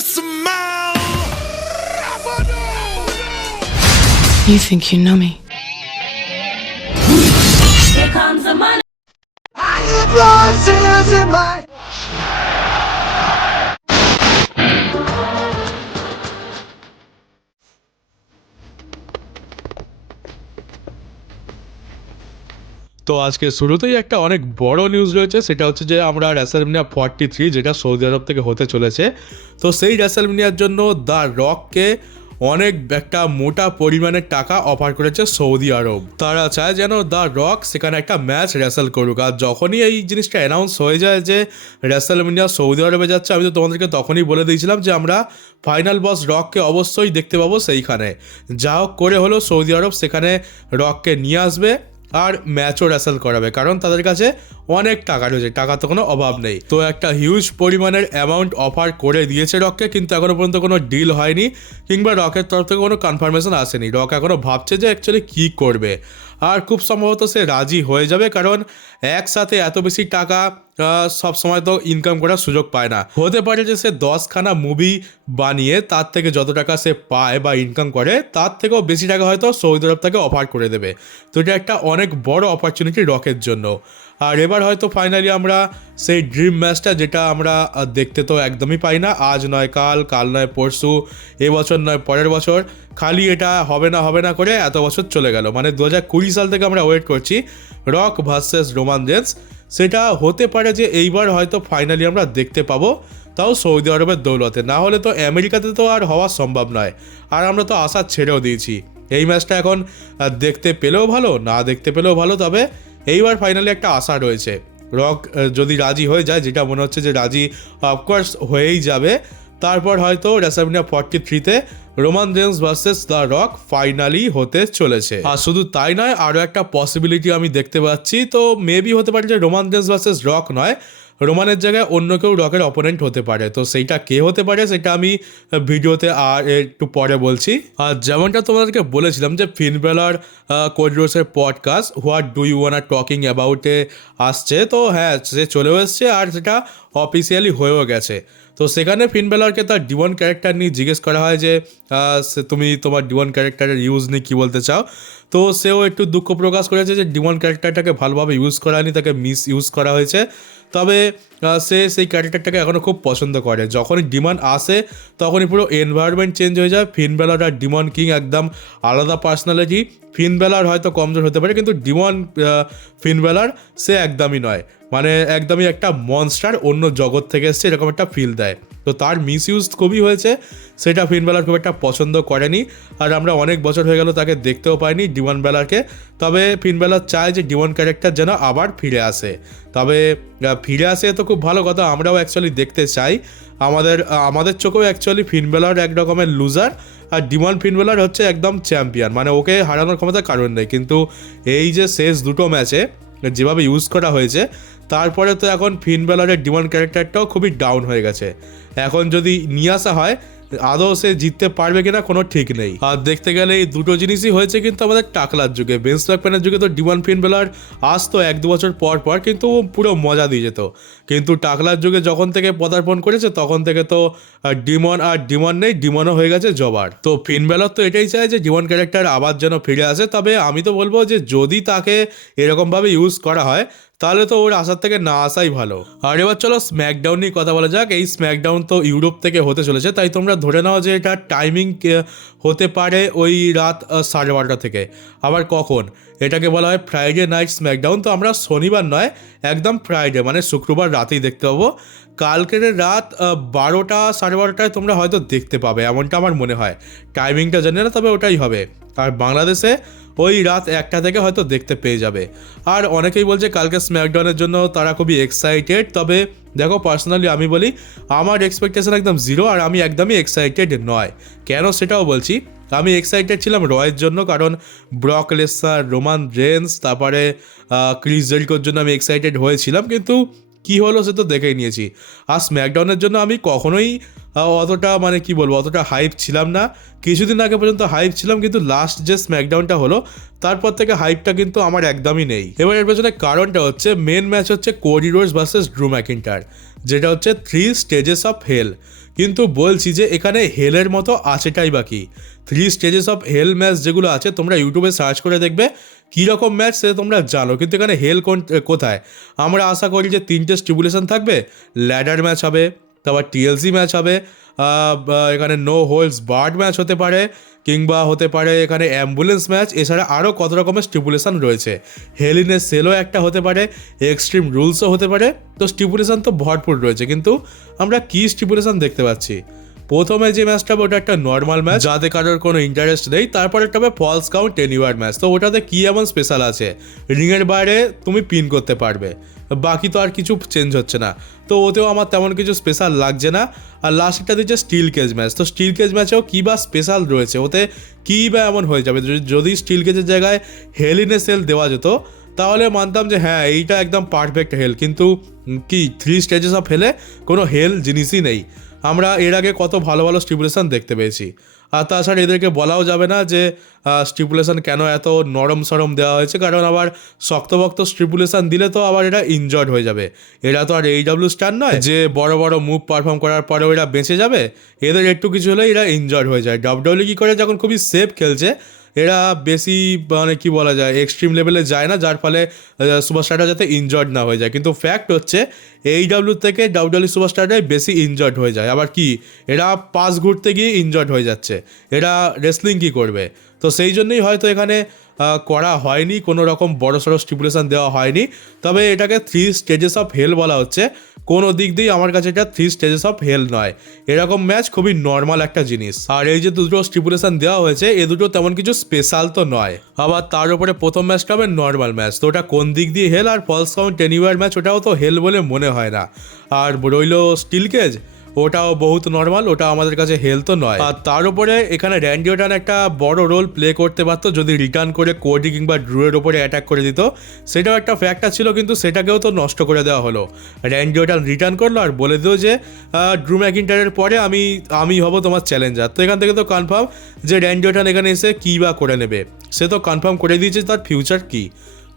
smell? You think you know me? Here comes the money. তো আজকে শুরুতেই একটা অনেক বড় নিউজ রয়েছে, সেটা হচ্ছে যে আমরা র্যাসেলমিনিয়া ফর্টি থ্রি যেটা সৌদি আরব থেকে হতে চলেছে, তো সেই র্যাসেলমিনিয়ার জন্য দ্য রককে অনেক একটা মোটা পরিমাণের টাকা অফার করেছে সৌদি আরব তারা চায় যেন দ্য রক সেখানে একটা ম্যাচ রেসেল করুক, আর যখনই এই জিনিসটা অ্যানাউন্স হয়ে যায় যে র্যাসেলমিনিয়া সৌদি আরবে যাচ্ছে, আমি তো তোমাদেরকে তখনই বলে দিয়েছিলাম যে আমরা ফাইনাল বস রককে অবশ্যই দেখতে পাবো সেইখানে। যা হোক করে হলো সৌদি আরব সেখানে রককে নিয়ে আসবে আর ম্যাচও রেসেল করাবে। কারণ তাদের কাছে অনেক টাকা রয়েছে টাকা তো কোনো অভাব নেই। তো একটা হিউজ পরিমাণের অ্যামাউন্ট অফার করে দিয়েছে রককে কিন্তু এখনও পর্যন্ত কোনো ডিল হয়নি, কিংবা রকের তরফ থেকে কোনো কনফার্মেশন আসেনি। রক এখনও ভাবছে যে অ্যাকচুয়ালি কী করবে। আর খুব সম্ভবত সে রাজি হয়ে যাবে, কারণ একসাথে এত বেশি টাকা সব সময় তো ইনকাম করার সুযোগ পায় না। হতে পারে যে সে দশখানা মুভি বানিয়ে তার থেকে যত টাকা সে পায় বা ইনকাম করে, তার থেকেও বেশি টাকা হয়তো সৌদি আরব তাকে অফার করে দেবে। তো এটা একটা অনেক বড় অপরচুনিটি রকের জন্য। আর এবার হয়তো ফাইনালি আমরা সেই ড্রিম ম্যাচটা যেটা আমরা দেখতে তো একদমই পাই না। আজ নয় কাল কাল নয় পরশু এবছর নয় পরের বছর। খালি এটা হবে না হবে না করে এত বছর চলে গেল। মানে দু হাজার কুড়ি সাল থেকে আমরা ওয়েট করছি রক ভার্সেস রোমান জেন্স সেটা হতে পারে যে এইবার হয়তো ফাইনালি আমরা দেখতে পাবো, তাও সৌদি আরবের দৌলতে। না হলে তো আমেরিকাতে তো আর হওয়া সম্ভব নয়। আর আমরা তো আশা ছেড়েও দিয়েছি। এই ম্যাচটা এখন দেখতে পেলেও ভালো, না দেখতে পেলেও ভালো, তবে এইবার ফাইনালি একটা আশা রয়েছে। রক যদি রাজি হয়ে যায়, যেটা মনে হচ্ছে যে রাজি অফকোর্স হয়েই যাবে। তারপর হয়তো রেসামিনিয়া ফর্টি থ্রিতে Roman Reigns versus the Rock finally হতে চলেছে। আর শুধু তাই নয়, আরও একটা পসিবিলিটি আমি দেখতে পাচ্ছি। তো মেবি হতে পারে যে রোমান জেন্স ভার্সেস রক নয়। রোমানের জায়গায় অন্য কেউ রকের অপোনেন্ট হতে পারে। তো সেইটা কে হতে পারে সেটা আমি ভিডিওতে আর একটু পরে বলছি। আর যেমনটা তোমাদেরকে বলেছিলাম যে ফিনবেলার কোডরোসের podcast what do you wanna talking অ্যাবাউটে আসছে। তো হ্যাঁ সে চলেও এসছে আর সেটা অফিসিয়ালি হয়েও গেছে। তো সেখানে ফিনবেলারকে তার ডিওয়ান ক্যারেক্টার নিয়ে জিজ্ঞেস করা হয় যে তুমি তোমার ডিওয়ান ক্যারেক্টারের ইউজ নিয়ে কী বলতে চাও? তো সেও একটু দুঃখ প্রকাশ করেছে যে ডিওয়ান ক্যারেক্টারটাকে ভালোভাবে ইউজ করা হয়নি তাকে মিস ইউজ করা হয়েছে। তবে সে সেই ক্যারেক্টারটাকে এখনও খুব পছন্দ করে। যখনই ডিমান্ড আসে, তখনই পুরো এনভায়রনমেন্ট চেঞ্জ হয়ে যায়। ফিনবেলার আর ডিমন কিং একদম আলাদা পার্সোনালিটি ফিনবেলার হয়তো কমজোর হতে পারে, কিন্তু ডিমন ফিনবেলার সে একদমই নয়। মানে একদমই একটা মনস্টার অন্য জগৎ থেকে এসছে, এরকম একটা ফিল দেয়। তো তার মিস ইউজ খুবই হয়েছে। সেটা ফিনবেলার খুব একটা পছন্দ করেনি। আর আমরা অনেক বছর হয়ে গেল তাকে দেখতেও পাইনি ডিমন বেলারকে তবে ফিনবেলার চায় যে ডিমন ক্যারেক্টার যেন আবার ফিরে আসে। তবে ফিরে আসে তো খুব ভালো কথা, আমরাও অ্যাকচুয়ালি দেখতে চাই। আমাদের আমাদের চোখেও অ্যাকচুয়ালি ফিনবেলার এক রকমের লুজার আর ডিমন ফিনবেলার হচ্ছে একদম চ্যাম্পিয়ন মানে ওকে হারানোর ক্ষমতা কারণ নেই। কিন্তু এই যে শেষ দুটো ম্যাচে যেভাবে ইউজ করা হয়েছে তারপরে তো এখন ফিনবেলারের ডিমন ক্যারেক্টারটাও খুবই ডাউন হয়ে গেছে। এখন যদি নিয়ে আসা হয়, আদৌ সে জিততে পারবে কিনা কোনো ঠিক নেই। আর দেখতে গেলে এই দুটো জিনিসই হয়েছে কিন্তু আমাদের টাকলার যুগে। বেঞ্চ প্যানের যুগে তো ডিমান ফিনবেলার আসতো এক দু বছর পর পর কিন্তু পুরো মজা দিয়ে যেত। কিন্তু টাকলার যুগে যখন থেকে পদার্পণ করেছে, তখন থেকে তো ডিমন আর ডিমন নেই ডিমনও হয়ে গেছে জবার। তো ফিনবেলার তো এটাই চায় যে ডিমন ক্যারেক্টার আবার যেন ফিরে আসে। তবে আমি তো বলব যে যদি তাকে এরকমভাবে ইউজ করা হয় তাহলে তো ওর আসার থেকে না আসাই ভালো। আর এবার চলো স্ম্যাকডাউন নিয়ে কথা বলা যাক। এই স্ম্যাকডাউন তো ইউরোপ থেকে হতে চলেছে, তাই তোমরা ধরে নাও যে এটা টাইমিং হতে পারে ওই রাত সাড়ে বারোটা থেকে। আবার কখন? এটাকে বলা হয় ফ্রাইডে নাইট স্ম্যাকডাউন তো আমরা শনিবার নয়, একদম ফ্রাইডে মানে শুক্রবার রাতেই দেখতে পাবো। কালকের রাত বারোটা, সাড়ে বারোটায় তোমরা হয়তো দেখতে পাবে, এমনটা আমার মনে হয়। টাইমিংটা জানি না তবে ওটাই হবে। আর বাংলাদেশে ওই রাত একটা থেকে হয়তো দেখতে পেয়ে যাবে। আর অনেকেই বলছে কালকে স্ম্যাকডাউনের জন্য তারা খুবই এক্সাইটেড তবে দেখো পার্সোনালি আমি বলি, আমার এক্সপেকটেশন একদম জিরো আর আমি একদমই এক্সাইটেড নয়। কেন সেটাও বলছি, আমি এক্সাইটেড ছিলাম রয়ের জন্য কারণ ব্রক লেসার, রোমান রেন্স, তারপরে ক্রিস জেরিকোর জন্য আমি এক্সাইটেড হয়েছিলাম, কিন্তু কি হলো সে তো দেখেই নিয়েছি। আর স্ম্যাকডাউনের জন্য আমি কখনোই অতটা মানে কি বলব, অতটা হাইপ ছিলাম না। কিছুদিন আগে পর্যন্ত হাইপ ছিলাম, কিন্তু লাস্ট যে স্ম্যাকডাউনটা হলো, তারপর থেকে হাইপটা কিন্তু আমার একদমই নেই। এবার এর পেছনে কারণটা হচ্ছে মেন ম্যাচ হচ্ছে কোডিডোর্স ভার্সেস ড্রু ম্যাকিন্টার যেটা হচ্ছে থ্রি স্টেজেস অফ হেল কিন্তু বলছি যে এখানে হেলের মতো আছেটাই বাকি three stages of hell match যেগুলো আছে, তোমরা ইউটিউবে সার্চ করে দেখবে। কীরকম ম্যাচ সে তোমরা জানো, কিন্তু এখানে হেল কোন কোথায়? আমরা আশা করি যে তিনটে স্টিবুলেশন থাকবে। ল্যাডার ম্যাচ হবে, তারপর টিএলসি ম্যাচ হবে এখানে নো হোলস বার্ড ম্যাচ হতে পারে। কিংবা হতে পারে এখানে অ্যাম্বুলেন্স ম্যাচ, এছাড়া আরও কত রকমের স্টিপুলেশন রয়েছে। হেলিনের সেলও একটা হতে পারে, এক্সট্রিম রুলসও হতে পারে, তো স্টিপুলেশন তো ভরপুর রয়েছে। কিন্তু আমরা কী স্টিপুলেশন দেখতে পাচ্ছি? প্রথমে যে ম্যাচটা ওটা একটা নর্মাল ম্যাচ, যাতে কারোর কোনো ইন্টারেস্ট নেই। তারপর একটা হবে ফলস কাউন্ট এনিওয়ার ম্যাচ, তো ওটাতে কী এমন স্পেশাল আছে? রিংয়ের বাইরে তুমি পিন করতে পারবে। বাকি তো আর কিছু চেঞ্জ হচ্ছে না। তো ওতেও আমার তেমন কিছু স্পেশাল লাগছে না। আর লাস্টটা দিচ্ছে স্টিল কেজ ম্যাচ তো স্টিল কেজ ম্যাচেও কী বা স্পেশাল রয়েছে? ওতে কী বা এমন হয়ে যাবে? যদি- স্টিল কেজের জায়গায় হেলিনে সেল দেওয়া যেত, তাহলে মানতাম যে হ্যাঁ এইটা একদম পারফেক্ট হেল কিন্তু কি থ্রি স্টেজেস অফ হেলে কোনো হেল জিনিসই নেই। আমরা এর আগে কত ভালো ভালো স্টিপুলেশন দেখতে পেয়েছি। আর তাছাড়া এদেরকে বলাও যাবে না যে স্ট্রিপুলেশন কেন এত নরম সরম দেওয়া হয়েছে, কারণ আবার শক্তভক্ত স্ট্রিপুলেশন দিলে তো আবার এরা ইনজর্ড হয়ে যাবে। এরা তো আর এই ডাব্লিউ স্টার নয়। যে বড় বড় মুভ পারফর্ম করার পরেও এরা বেঁচে যাবে, এদের একটু কিছু হলে এরা ইনজর্ড হয়ে যায়। ডাব্লিউ কি করে? যখন খুবই সেফ খেলছে এরা বেশি মানে কি বলা যায় এক্সট্রিম লেভেলে যায় না, যার ফলে সুপারস্টারটা যাতে ইনজর্ড না হয়ে যায়। কিন্তু ফ্যাক্ট হচ্ছে এই ডাব্লিউ থেকে ডাব্লিউডাব্লিউ সুপারস্টারটাই বেশি ইনজর্ড হয়ে যায়। আবার কি, এরা পাস ঘুরতে গিয়ে ইনজর্ড হয়ে যাচ্ছে। এরা রেসলিং কী করবে। তো সেই জন্যই হয়তো এখানে করা হয়নি, কোনো রকম বড় সড়ো স্টিপুলেশন দেওয়া হয়নি। তবে এটাকে থ্রি স্টেজেস অফ হেল বলা হচ্ছে। কোনো দিক দিয়েই আমার কাছে এটা থ্রি স্টেজেস অফ হেল নয়। এরকম ম্যাচ খুবই নর্মাল একটা জিনিস। আর এই যে দুটো স্টিপুলেশন দেওয়া হয়েছে, এ দুটো তেমন কিছু স্পেশাল তো নয়। আবার তার উপরে প্রথম ম্যাচটা হবে নর্মাল ম্যাচ তো ওটা কোন দিক দিয়ে হেল আর ফলস কাউন্ট এনিওয়ার ম্যাচ ওটাও তো হেল বলে মনে হয় না। আর রইল স্টিল কেজ ওটাও বহুত নর্মাল ওটা আমাদের কাছে হেলথ নয়। আর তার উপরে এখানে র্যান্ডিওটান একটা বড় রোল প্লে করতে পারতো, যদি রিটার্ন করে কোডি কিংবা ড্রুয়ের ওপরে অ্যাটাক করে দিত। সেটাও একটা ফ্যাক্টর ছিল, কিন্তু সেটাকেও তো নষ্ট করে দেওয়া হলো। র্যান্ডিওটান রিটার্ন করল আর বলে দিও যে ড্রু ম্যাকিন্টারের পরে আমি আমি হব তোমার চ্যালেঞ্জার তো এখান থেকে তো কনফার্ম যে র্যান্ডিওটান এখানে এসে কী বা করে নেবে। সে তো কনফার্ম করে দিয়েছে, তার ফিউচার কী?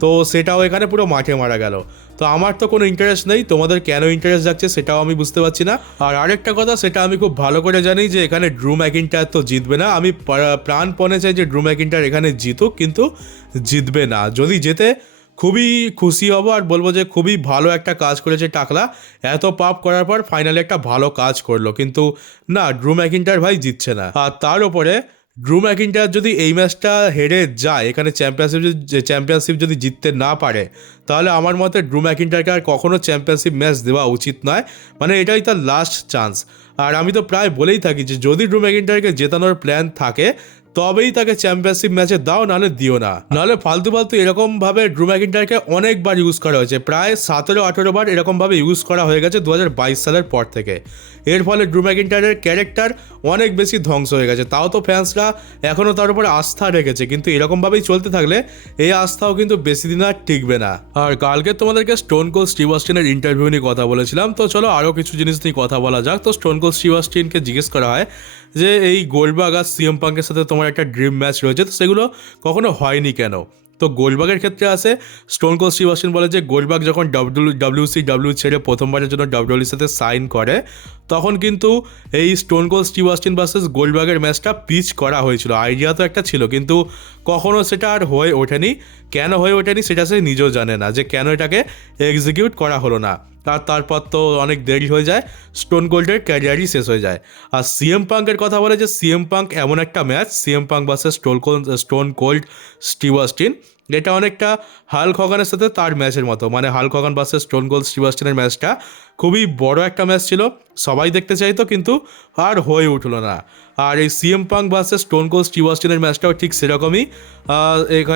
তো সেটাও এখানে পুরো মাঠে মারা গেল। তো আমার তো কোনো ইন্টারেস্ট নেই, তোমাদের কেন ইন্টারেস্ট যাচ্ছে সেটাও আমি বুঝতে পারছি না। আর আরেকটা কথা, সেটা আমি খুব ভালো করে জানি যে এখানে ড্রু ম্যাকিনটার তো জিতবে না। আমি প্রা- প্রাণপণে চাই যে ড্রু ম্যাকিনটার এখানে জিতুক, কিন্তু জিতবে না। যদি জেতে খুবই খুশি হব আর বলব যে খুবই ভালো একটা কাজ করেছে টাকলা। এত পাপ করার পর ফাইনালি একটা ভালো কাজ করল। কিন্তু না ড্রু ম্যাকিনটার ভাই জিতছে না। আর তার উপরে ড্রু ম্যাকিন্টার যদি এই ম্যাচটা হেরে যায়, এখানে চ্যাম্পিয়নশিপ যদি চ্যাম্পিয়নশিপ যদি জিততে না পারে, তাহলে আমার মতে ড্রু ম্যাকিন্টারকে আর কখনও চ্যাম্পিয়নশিপ ম্যাচ দেওয়া উচিত নয়। মানে এটাই তার লাস্ট চান্স আর আমি তো প্রায় বলেই থাকি যে যদি ড্রু ম্যাকিন্টারকে জেতানোর প্ল্যান থাকে তবেই তাকে চ্যাম্পিয়নশিপ ম্যাচে দাও, নাহলে দিও না। নাহলে ফালতু ফালতু এরকমভাবে ড্রু ম্যাকিন্টারকে অনেকবার ইউজ করা হয়েছে। প্রায় সতেরো, আঠেরো বার এরকমভাবে ইউজ করা হয়ে গেছে দু হাজার বাইশ সালের পর থেকে। এর ফলে ড্রু ম্যাকিন্টারের ক্যারেক্টার অনেক বেশি ধ্বংস হয়ে গেছে। তাও তো ফ্যান্সরা এখনও তার উপরে আস্থা রেখেছে। কিন্তু এরকমভাবেই চলতে থাকলে এই আস্থাও কিন্তু বেশি দিন আর টিকবে না। আর কালকে তোমাদেরকে স্টোন কোল স্টিভ অস্টিনের ইন্টারভিউ নিয়ে কথা বলেছিলাম। তো চলো আরও কিছু জিনিস নিয়ে কথা বলা যাক। তো স্টোন কোল স্টিভ অস্টিনকে জিজ্ঞেস করা হয় যে এই গোলবাগ আর সিএম পাঙ্কের সাথে তোমার একটা ড্রিম ম্যাচ রয়েছে, তো সেগুলো কখনো হয়নি কেন? তো গোলবাগের ক্ষেত্রে আছে, স্টোন কোল শ্রীবাসন বলে যে গোলবাগ যখন ডাব্লিউ সি ডাব্লিউ ছেড়ে প্রথমবারের জন্য ডাব্লিউডব্লিউর সাথে সাইন করে, তখন কিন্তু এই স্টোন কোল স্টিভ ভার্সেস গোলবাগের ম্যাচটা পিচ করা হয়েছিল। আইডিয়া তো একটা ছিল, কিন্তু কখনো সেটা আর হয়ে ওঠেনি। কেন হয়ে ওঠেনি সেটা সে নিজেও জানে না যে কেন এটাকে এক্সিকিউট করা হলো না। আর তারপর তো অনেক দেরি হয়ে যায় স্টোন কোল্ডের ক্যারিয়ারই শেষ হয়ে যায়। আর সিএম পাঙ্কের কথা বলে যে সিএম পাঙ্ক এমন একটা match CM Punk versus Stone Stone Cold Steve Austin এটা অনেকটা হাল খগানের সাথে তার ম্যাচের মতো। মানে Hulk Hogan versus Stone Cold Steve অস্টিনের ম্যাচটা খুবই বড় একটা ম্যাচ ছিল। সবাই দেখতে চাইতো, কিন্তু আর হয়ে উঠল না। আর এই CM Punk versus Stone Cold Steve অস্টিনের ম্যাচটাও ঠিক সেরকমই।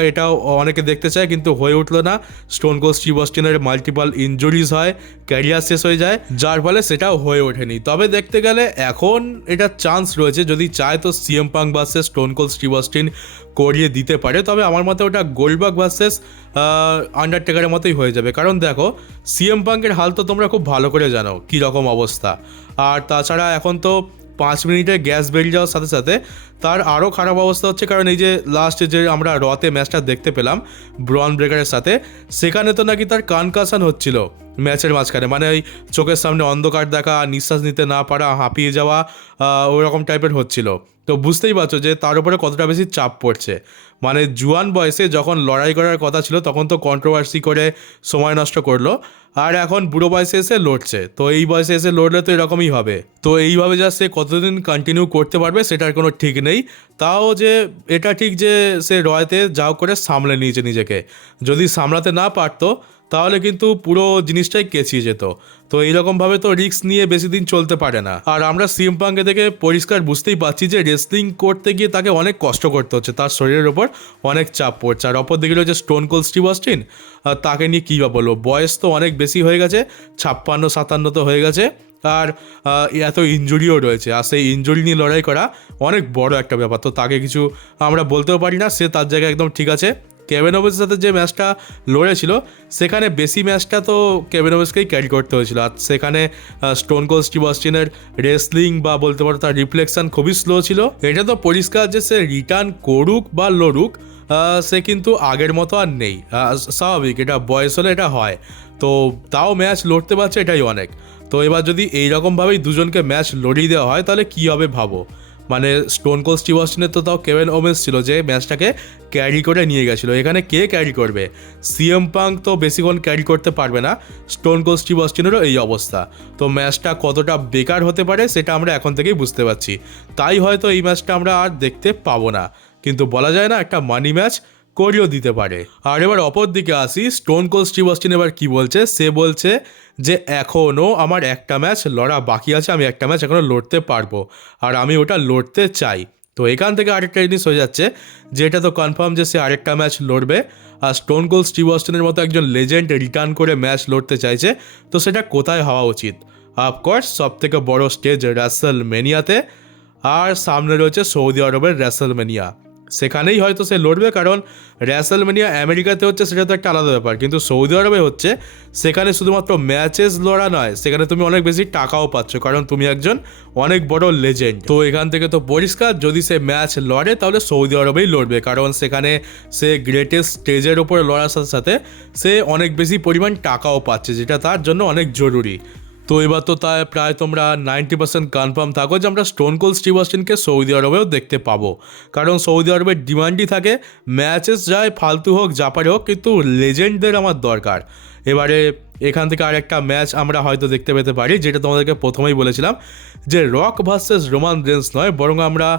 এটাও অনেকে দেখতে চায়, কিন্তু হয়ে উঠল না। স্টোন কোল্ড স্টিভ অস্টিনের মাল্টিপাল ইনজুরিজ হয় ক্যারিয়ার শেষ হয়ে যায়, যার ফলে সেটাও হয়ে ওঠেনি। তবে দেখতে গেলে এখন এটা চান্স রয়েছে, যদি চায় তো CM Punk versus Stone Cold Steve Austin করিয়ে দিতে পারে। তবে আমার মতে ওটা গোল্ডবাগ ভার্সেস আন্ডারটেকারের মতোই হয়ে যাবে। কারণ দেখো সিএম পাঙ্কের হাল তো তোমরা খুব ভালো করে জানো কী রকম অবস্থা। আর তাছাড়া এখন তো পাঁচ মিনিটে গ্যাস বেরিয়ে যাওয়ার সাথে সাথে তার আরও খারাপ অবস্থা হচ্ছে। কারণ এই যে লাস্টে যে আমরা রতে ম্যাচটা দেখতে পেলাম ব্রন ব্রেকারের সাথে, সেখানে তো নাকি তার কানকাসান হচ্ছিল ম্যাচের মাঝখানে। মানে ওই চোখের সামনে অন্ধকার দেখা, নিঃশ্বাস নিতে না পারা, হাঁপিয়ে যাওয়া ওই রকম টাইপের হচ্ছিল। তো বুঝতেই পারছ যে তার উপরে কতটা বেশি চাপ পড়ছে। মানে জুয়ান বয়সে যখন লড়াই করার কথা ছিল, তখন তো কন্ট্রোভার্সি করে সময় নষ্ট করল। আর এখন বুড়ো বয়সে এসে লড়ছে। তো এই বয়সে এসে লড়লে তো এরকমই হবে। তো এইভাবে যা সে কতদিন কন্টিনিউ করতে পারবে, সেটার কোনো ঠিক নেই। তাও যে এটা ঠিক যে সে রয়তে যাও করে সামলে নিয়েছে নিজেকে। যদি সামলাতে না পারতো তাহলে কিন্তু পুরো জিনিসটাই কেচিয়ে যেত। তো এইরকমভাবে তো রিস্ক নিয়ে বেশি দিন চলতে পারে না। আর আমরা সিএম পাঙ্কে থেকে পরিষ্কার বুঝতেই পারছি যে রেসলিং করতে গিয়ে তাকে অনেক কষ্ট করতে হচ্ছে। তার শরীরের ওপর অনেক চাপ পড়ছে। আর অপর দিকে রয়েছে স্টোন কোল স্টিভ অস্টিন তাকে নিয়ে কী বা বলব? বয়স তো অনেক বেশি হয়ে গেছে। ছাপ্পান্ন, সাতান্ন তো হয়ে গেছে। আর এত ইঞ্জুরিও রয়েছে। আর সেই ইঞ্জুরি নিয়ে লড়াই করা অনেক বড় একটা ব্যাপার। তো তাকে কিছু আমরা বলতেও পারি না। সে তার জায়গায় একদম ঠিক আছে। কেভেন ওভেন্সের সাথে যে ম্যাচটা লড়েছিল, সেখানে বেশি ম্যাচটা তো কেভেন ওভেন্সকেই ক্যারি করতে হয়েছিল। আর সেখানে স্টোন কোল স্টিভ অস্টিনের রেসলিং বা বলতে পারো তার রিফ্লেকশন খুবই স্লো ছিল। এটা তো পরিষ্কার যে সে রিটার্ন করুক বা লড়ুক সে কিন্তু আগের মতো আর নেই। স্বাভাবিক, এটা বয়স হলে এটা হয়। তো তাও ম্যাচ লড়তে পারছে, এটাই অনেক। তো এবার যদি এইরকমভাবেই দুজনকে ম্যাচ লড়িয়ে দেওয়া হয়, তাহলে কী হবে ভাবো? মানে স্টোন কোল স্টিভ অস্টিনের তো তাও কেভেন ওমেন্স ছিল যে ম্যাচটাকে ক্যারি করে নিয়ে গেছিল। এখানে কে ক্যারি করবে? সিএম পাং তো বেশিক্ষণ ক্যারি করতে পারবে না। স্টোন কোল স্টিভ অস্টিনেরও এই অবস্থা। তো ম্যাচটা কতটা বেকার হতে পারে সেটা আমরা এখন থেকেই বুঝতে পারছি। তাই হয়তো এই ম্যাচটা আমরা আর দেখতে পাবো না। কিন্তু বলা যায় না একটা মানি ম্যাচ করিয়েও দিতে পারে। আর এবার অপর দিকে আসি স্টোন কোল স্টিভ অস্টিন এবার কি বলছে? সে বলছে যে এখনও আমার একটা ম্যাচ লড়া বাকি আছে, আমি একটা ম্যাচ এখনও লড়তে পারব। আর আমি ওটা লড়তে চাই। তো এখান থেকে আরেকটা জিনিস হয়ে যাচ্ছে যে এটা তো কনফার্ম যে সে আরেকটা ম্যাচ লড়বে। আর স্টোন কোল স্টিভ অস্টিনের মতো একজন লেজেন্ড রিটার্ন করে ম্যাচ লড়তে চাইছে। তো সেটা কোথায় হওয়া উচিত? অফকোর্স সব থেকে বড় স্টেজ র্যাসেল মেনিয়াতে আর সামনে রয়েছে সৌদি আরবের র্যাসেলমেনিয়া সেখানেই হয়তো সে লড়বে, কারণ র্যাসেলমেনিয়া আমেরিকাতে হচ্ছে সেটা তো একটা আলাদা ব্যাপার। কিন্তু সৌদি আরবে হচ্ছে, সেখানে শুধুমাত্র ম্যাচেস লড়া নয়, সেখানে তুমি অনেক বেশি টাকাও পাচ্ছ, কারণ তুমি একজন অনেক বড় লেজেন্ড তো এখান থেকে তো পরিষ্কার, যদি সে ম্যাচ লড়ে, তাহলে সৌদি আরবেই লড়বে, কারণ সেখানে সে গ্রেটেস্ট স্টেজের ওপরে লড়ার সাথে সাথে সে অনেক বেশি পরিমাণ টাকাও পাচ্ছে, যেটা তার জন্য অনেক জরুরি। তো এবার তো তাই প্রায় তোমরা নাইনটি পার্সেন্ট কনফার্ম থাকো যে আমরা স্টোন কোল স্টিভ অস্টিনকে সৌদি আরবেও দেখতে পাবো। কারণ সৌদি আরবের ডিমান্ডই থাকে ম্যাচেস যায়, ফালতু হোক জাপারে হোক, কিন্তু লেজেন্ডদের আমার দরকার। এবারে এখান থেকে আরেকটা ম্যাচ আমরা হয়তো দেখতে পেতে পারি, যেটা তোমাদেরকে প্রথমেই বলেছিলাম, যে রক ভার্সেস রোমান রেন্স নয়, বরং আমরা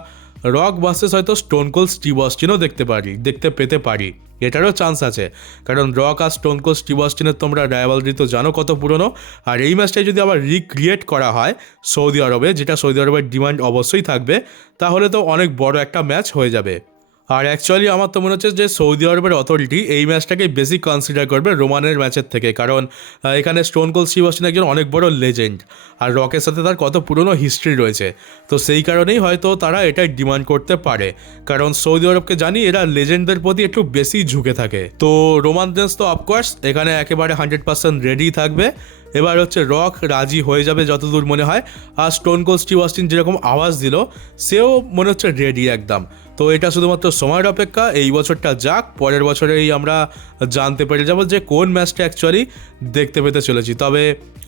রক ভার্সেস হয়তো স্টোন কোল স্টিভ অস্টিনও দেখতে পারি, দেখতে পেতে পারি। এটারও চান্স আছে। কারণ রক আর স্টোন কোস স্টিভ অস্টিনের তোমরা রাইভালরি তো জানো কত পুরনো। আর এই ম্যাচটাই যদি আবার রিক্রিয়েট করা হয় সৌদি আরবে যেটা সৌদি আরবের ডিমান্ড অবশ্যই থাকবে, তাহলে তো অনেক বড় একটা ম্যাচ হয়ে যাবে। আর অ্যাকচুয়ালি আমার তো মনে হচ্ছে যে সৌদি আরবের অথরিটি এই ম্যাচটাকে বেশি কনসিডার করবে রোমানের ম্যাচের থেকে। কারণ এখানে স্টোন কোল অস্টিন একজন অনেক বড় লেজেন্ড আর রকের সাথে তার কত পুরনো হিস্ট্রি রয়েছে। তো সেই কারণেই হয়তো তারা এটাই ডিমান্ড করতে পারে। কারণ সৌদি আরবকে জানি এরা লেজেন্ডদের প্রতি একটু বেশি ঝুঁকে থাকে। তো রোমান রেন্স তো অফকোর্স এখানে একেবারে হান্ড্রেড পার্সেন্ট রেডি থাকবে। এবার হচ্ছে রক রাজি হয়ে যাবে যতদূর মনে হয়। আর স্টোন কোল স্টিভ অস্টিন যেরকম আওয়াজ দিল, সেও মনে হচ্ছে রেডি একদম। তো এটা শুধুমাত্র সময়ের অপেক্ষা, এই বছরটা যাক, পরের বছরেই আমরা জানতে পেরে যাব যে কোন ম্যাচটা অ্যাকচুয়ালি দেখতে পেতে চলেছি। তবে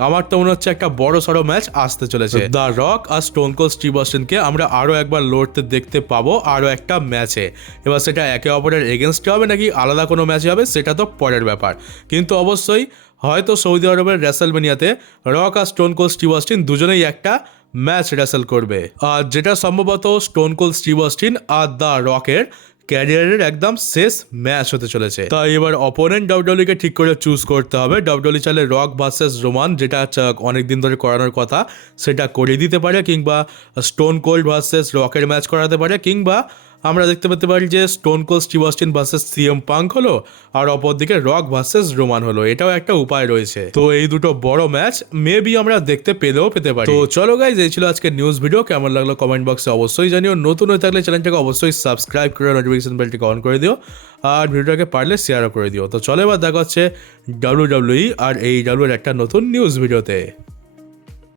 আমার তো মনে হচ্ছে একটা বড় সড়ো ম্যাচ আসতে চলেছে। দ্য রক আর স্টোন কোল স্টিভ অস্টিনকে আমরা আরও একবার লড়তে দেখতে পাবো আরও একটা ম্যাচে। এবার সেটা একে অপরের এগেনস্টে হবে নাকি আলাদা কোনো ম্যাচে হবে, সেটা তো পরের ব্যাপার। কিন্তু অবশ্যই হয়তো সৌদি আরবের রেসেলমেনিয়াতে রক আর স্টোন কোল স্টিভ অস্টিন দুজনেই একটা ম্যাচ রেসেল করবে। আর যেটা সম্ভবত স্টোন কোল স্টিভ অস্টিন আর দ্য রকের ক্যারিয়ারের একদম শেষ ম্যাচ হতে চলেছে। তাই এবার অপোনেন্ট ডাব্লিউডব্লিউকে ঠিক করে চুজ করতে হবে। ডাব্লিউডব্লিউ চাইলে রক ভার্সেস রোমান যেটা অনেক দিন ধরে করানোর কথা, সেটা করিয়ে দিতে পারে কিংবা স্টোন কোল্ড ভার্সেস রকের ম্যাচ করাতে পারে কিংবা আমরা দেখতে পেতে পারি যে Stone Cold Steve Austin versus CM Punk হলো, আর অপরদিকে রক ভার্সেস রোমান হলো, এটাও একটা উপায় রয়েছে। তো এই দুটো বড় ম্যাচ মেবি আমরা দেখতে পেলেও পেতে পারি। তো চলো গাইজ এই ছিল আজকে নিউজ ভিডিও কেমন লাগল কমেন্ট বক্সে অবশ্যই জানিও। নতুন হয়ে থাকলে চ্যানেলটাকে অবশ্যই সাবস্ক্রাইব করে নোটিফিকেশন বেলটিকে অন করে দিও, আর ভিডিওটাকে পারলে শেয়ারও করে দিও। তো চলো এবার দেখা হচ্ছে ডাব্লিউ ডাব্লিউ আর এই ডাব্লিউর একটা নতুন নিউজ ভিডিওতে